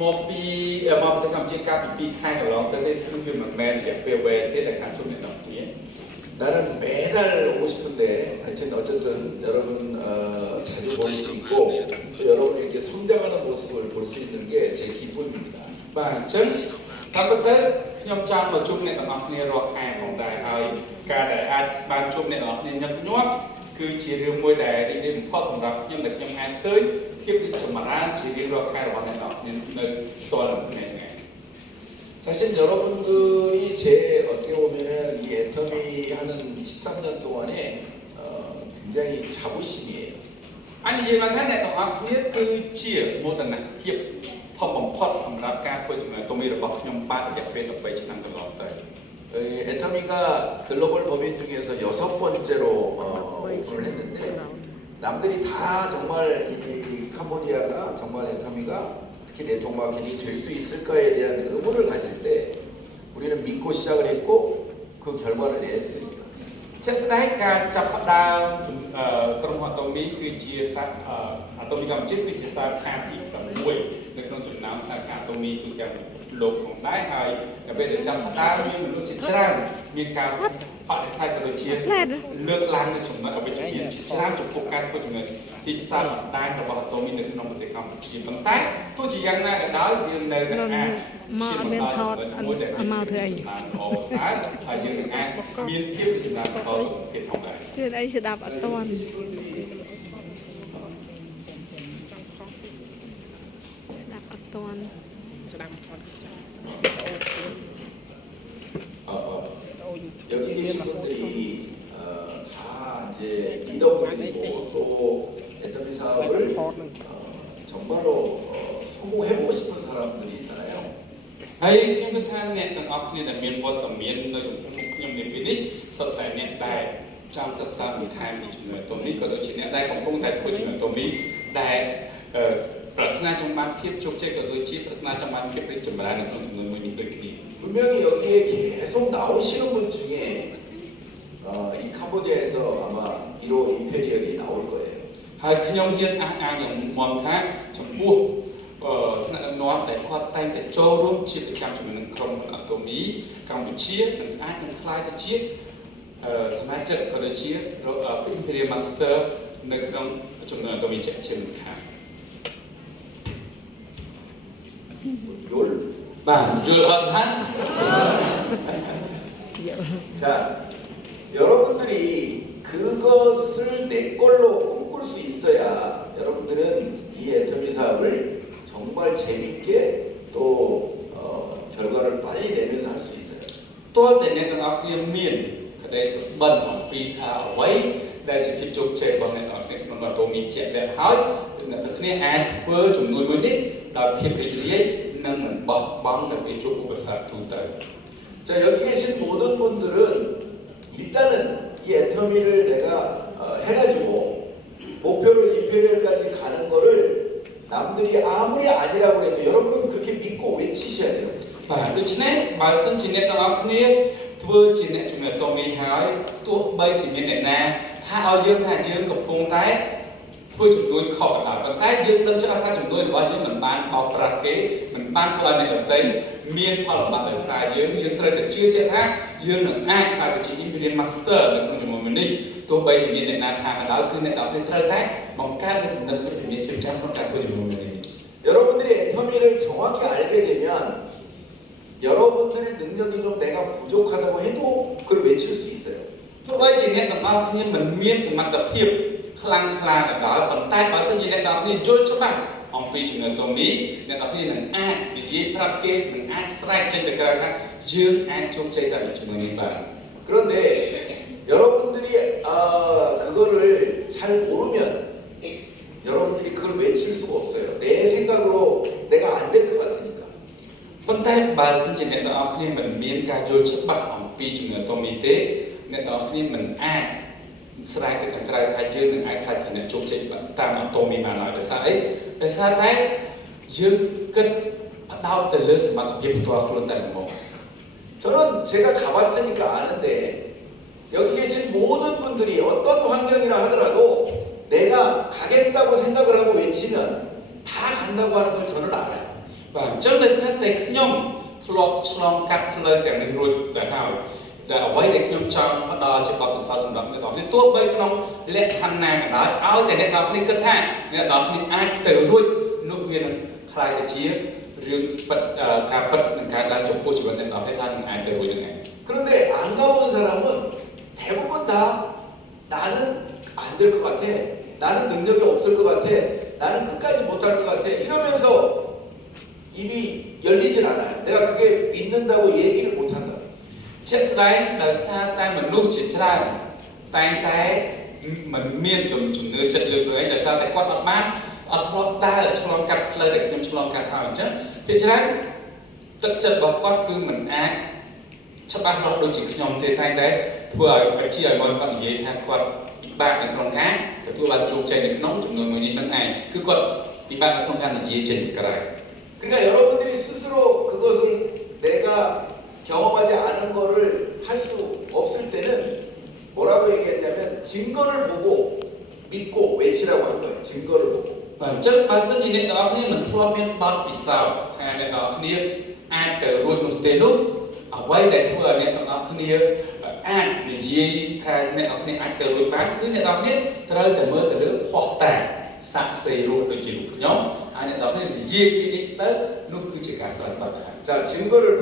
មកពីមកប្រទេសកម្ពុជាកាលពី2ខែកន្លងទៅនេះខ្ញុំវាមិនមែនរយៈពេលវែងទេដែលការជួបអ្នកនរគ្នា 나는 매달 오고 싶은데 하여튼 어쨌든 여러분 자주 볼 수 있고 또 여러분이 이렇게 성장하는 모습을 볼 수 있는 게 제 기쁨입니다. បាទអញ្ចឹងតាមពិតទៅខ្ញុំចង់មកជួបអ្នកទាំងអស់គ្នារាល់ខែផងដែរហើយការដែលអាចបានជួបអ្នកទាំងអស់គ្នាញឹកញាប់គឺជារឿងមួយដែលរីករាយបំផុតសម្រាប់ខ្ញុំដែលខ្ញុំអាចឃើញភាពរីកចម្រើនជារៀងរាល់ខែរបស់អ្នកទាំងអស់គ្នានៅផ្ទាល់នឹងថ្ងៃថ្ងៃ 사실 여러분들이 제 어떻게 보면은 이 애터미 하는 13년 동안에 굉장히 자부심이에요. អញ្ចឹងនិយាយមកថាអ្នកទាំងអស់គ្នាគឺជាមោទនភាពធំបំផុតសម្រាប់ការធ្វើចំណាយតូមីរបស់ខ្ញុំបាទរយៈពេល13ឆ្នាំកន្លងទៅ 애터미가 글로벌 법인 중에서 6번째로 오픈을 했는데 남들이 다 정말 이 캄보디아가 정말 애터미가 특히 네트워크마케팅이 될 수 있을까에 대한 의문을 가질 때 우리는 믿고 시작을 했고 그 결과를 냈습니다. ជាក់ស្ដែងការចាប់ផ្ដើមក្រុមអាតូមីគឺជាអាតូមីកម្ពុជាគឺជាសាខាទី6នៅក្នុងចំណោមសាខាអាតូមីទូទាំងលោកផងដែរហើយនៅពេលដែលចាប់ផ្ដើមមានមនុស្សជាច្រើនមានការបដិសេធក៏ដូចជាលើកឡើងនៅចំណុចអវិជ្ជមានជាច្រើនចំពោះការធ្វើចំណុចទីផ្សារបណ្ដាញរបស់អាតូមីនៅក្នុងប្រទេសកម្ពុជាប៉ុន្តែទោះជាយ៉ាងណាក៏ដោយយើងនៅតែអាចមកមានថតមកធ្វើអីអូសាហើយយើងនឹងអាចមានភាពចំណានបន្តទៀតផងដែរជឿអីស្ដាប់អត់តាន់ស្ដាប់អត់តាន់ស្ដាប់អត់ 여기 계신 분들이 다 이제 리더분이고 또 애터미 사업을 정말로 성공해보고 싶은 사람들이 있잖아요. ហើយខ្ញុំគិតថាអ្នកទាំងអស់គ្នាដែលមានវត្តមាននៅចំពោះមុខខ្ញុំនាពេលនេះសុទ្ធតែអ្នកដែលចង់សិក្សាបន្ថែមពីជំនាញតូមីក៏ដូចជាអ្នកដែលកំពុងតែធ្វើជំនាញតូមីដែលប្រាថ្នាចង់បានភាពជោគជ័យក៏ដូចជាប្រាថ្នាចង់បានភាពរីកចម្រើននៅក្នុងចំនួនមួយនេះដូចគ្នា 분명히 여기에 계속 나오시는 분 중에 이 캄보디아에서 아마 1호 임페리얼이 나올 거예요. ហើយខ្ញុំហ៊ានអះអាងយ៉ាងមុនថាចំពោះថ្នាក់ដឹកនាំដែលគាត់តែងតែចូលរួមជាប្រចាំជាមួយនឹងក្រុមហ៊ុនអាតូមីកម្ពុជានឹងអាចនឹងក្លាយទៅជាសមាជិកក៏ដូចជា Imperial Master នៅក្នុងចំនួនអាតូមីជាមិនខាន បាទយល់អត់ហាន់ 자, 여러분들이 그것을 내 걸로 꿈꿀 수 있어야 여러분들은 이 애터미 사업을 정말 재밌게 또 결과를 빨리 내면서 할 수 있어요. តើតែអ្នកទាំងអស់គ្នាមានក្តីសុបិនអំពីថាអ្វីដែលជាភាពជោគជ័យរបស់អ្នកទាំងអស់គ្នាក្នុងអាតូមីជាក់លាក់ហើយអ្នកទាំងគ្នាអាចធ្វើចំនួនមួយនេះដោយភាពរីករាយនិងមិនបោះបង់នៅពេលជួបឧបសគ្គទូទៅ 자, 여기 계신 모든 분들은 일단은 이 애터미를 내가 해가지고 목표를 임페리얼까지 가는 거를 남들이 아무리 아니라고 해도 여러분은 그렇게 믿고 외치셔야 돼요. បាទដូច្នេះបើសិនជាអ្នកទាំងអស់គ្នាធ្វើជាអ្នកជំនាញតូមីហើយទោះបីជាមានអ្នកណាថាឲ្យយើងថាយើងកំពុងតែធ្វើចំនួនខុសក៏ដោយប៉ុន្តែយើងដឹងច្បាស់ថាចំនួនរបស់យើងមិនបានបោកប្រាស់គេមិនបានធ្វើឲ្យអ្នកដទៃមានផលលំបាកដោយសារយើងត្រូវតែជឿជាក់ថាយើងនឹងអាចក្លាយទៅជា Imperial Master នៅក្នុងចំនួនមួយនេះទោះបីជាមានអ្នកណាថាក៏ដោយគឺអ្នកទាំងអស់គ្នាត្រូវតែបង្កើតនូវគំនិតវិជ្ជាជីវៈក្នុងការធ្វើចំនួនមួយនេះ 여러분들이 애터미를 정확히 알게 되면 여러분들의 능력이 좀 내가 부족하다고 해도 그걸 외칠 수 있어요. ទោះបីជាអ្នកទាំងអស់គ្នាមិនមានសមត្ថភាពខ្លាំងក្លាក៏ដោយប៉ុន្តែបើសិនជាអ្នកទាំងអស់គ្នាយល់ច្បាស់អំពីជំនាញតូមីអ្នកទាំងអស់គ្នានឹងអាចនិយាយប្រាប់គេនឹងអាចស្រែកចេញទៅក្រៅថាយើងអាចជោគជ័យតាមជំនាញនេះបាន 그런데 여러분들이 그거를 잘 모르면 여러분들이 그걸 외칠 수가 없어요. 내 생각으로 내가 안 될 것 같으니까. ប៉ុន្តែបើសិនជាអ្នកទាំងអស់គ្នាមិនមានការយល់ច្បាស់អំពីជំនាញតូមីទេអ្នកទាំងអស់គ្នាមិនអាចស្រែកទៅខាងក្រៅថាយើងនឹងអាចខ្លាចជាអ្នកជោគជ័យតាមអាតូមីបានឡើយដោយសារអីដោយសារតែយើងគិតផ្ដោតទៅលើសមត្ថភាពផ្ទាល់ខ្លួនតែម្ដង 저는 제가 가봤으니까 아는데 여기 계신 모든 분들이 어떤 환경이라 하더라도 내가 가겠다고 생각을 하고 외치면 다 간다고 하는 걸 저는 알아요. បាទ ចឹងដោយសារតែខ្ញុំធ្លាប់ឆ្លងកាត់ផ្លូវទាំងនេះរួចទៅហើយដែលអ្វីដែលខ្ញុំចង់ផ្ដល់ជាបទពិសោធន៍សម្រាប់អ្នកទាំងនេះទោះបីក្នុងលក្ខខណ្ឌណាក៏ដោយឲ្យតែអ្នកទាំងនេះគិតថាអ្នកទាំងនេះអាចទៅរួចនោះវានឹងខ្លាយទៅជារឿងពិតការពិតនឹងការឡើងចំពោះជីវិតអ្នកទាំងនេះថានឹងអាចទៅរួចនឹងឯង 그런데 안 가본 사람은 대부분 다 나는 안 될 것 같아. 나는 능력이 없을 것 같아. 나는 끝까지 못할 것 같아. 이러면서 입이 열리질 않아요. 내가 그게 믿는다고 얘기를 못한다. ជាក់ស្ដែងដោយសារតែមនុស្សជាច្រើនតែងតែមិនមានទំជំនឿចិត្តលើខ្លួនឯងដោយសារតែគាត់អត់បានអត់ធ្លាប់ដើរឆ្លងកាត់ផ្លូវដែលខ្ញុំឆ្លងកាត់ហើយអញ្ចឹងភាគច្រើនទឹកចិត្តរបស់គាត់គឺមិនអាចច្បាស់លាស់ដូចជាខ្ញុំទេតែងតែធ្វើឲ្យបញ្ជាឲ្យមកគាត់និយាយថាគាត់ពិបាកនៅក្នុងការទទួលបានជោគជ័យនៅក្នុងចំនួនមួយនេះនឹងឯងគឺគាត់ពិបាកនៅក្នុងការនិយាយចេញក្រៅ 그러니까 여러분들이 스스로 그것을 내가 경험하지 않은 거를 할 수 없을 때는 뭐라고 얘기했냐면 증거를 보고 믿고 외치라고 한 거예요. 증거를 보고. បាទអញ្ចឹងបើសិនជាអ្នកទាំងអស់គ្នាមិនធ្លាប់មានបទពិសោធន៍ថាអ្នកទាំងអស់គ្នាអាចទៅរួចនោះទេនោះអ្វីដែលធ្វើឲ្យអ្នកទាំងអស់គ្នាអាចនិយាយថាអ្នកទាំងអស់គ្នាអាចទៅរួចបានគឺអ្នកទាំងអស់គ្នាត្រូវតែមើលទៅលើភ័ស្តុតាងសាក្សីរូបដូចជារូបខ្ញុំហើយអ្នកទាំងអស់គ្នានិយាយពីនេះទៅនោះគឺជាការស្រេចបាត់ទៅហើយ 자, 증거를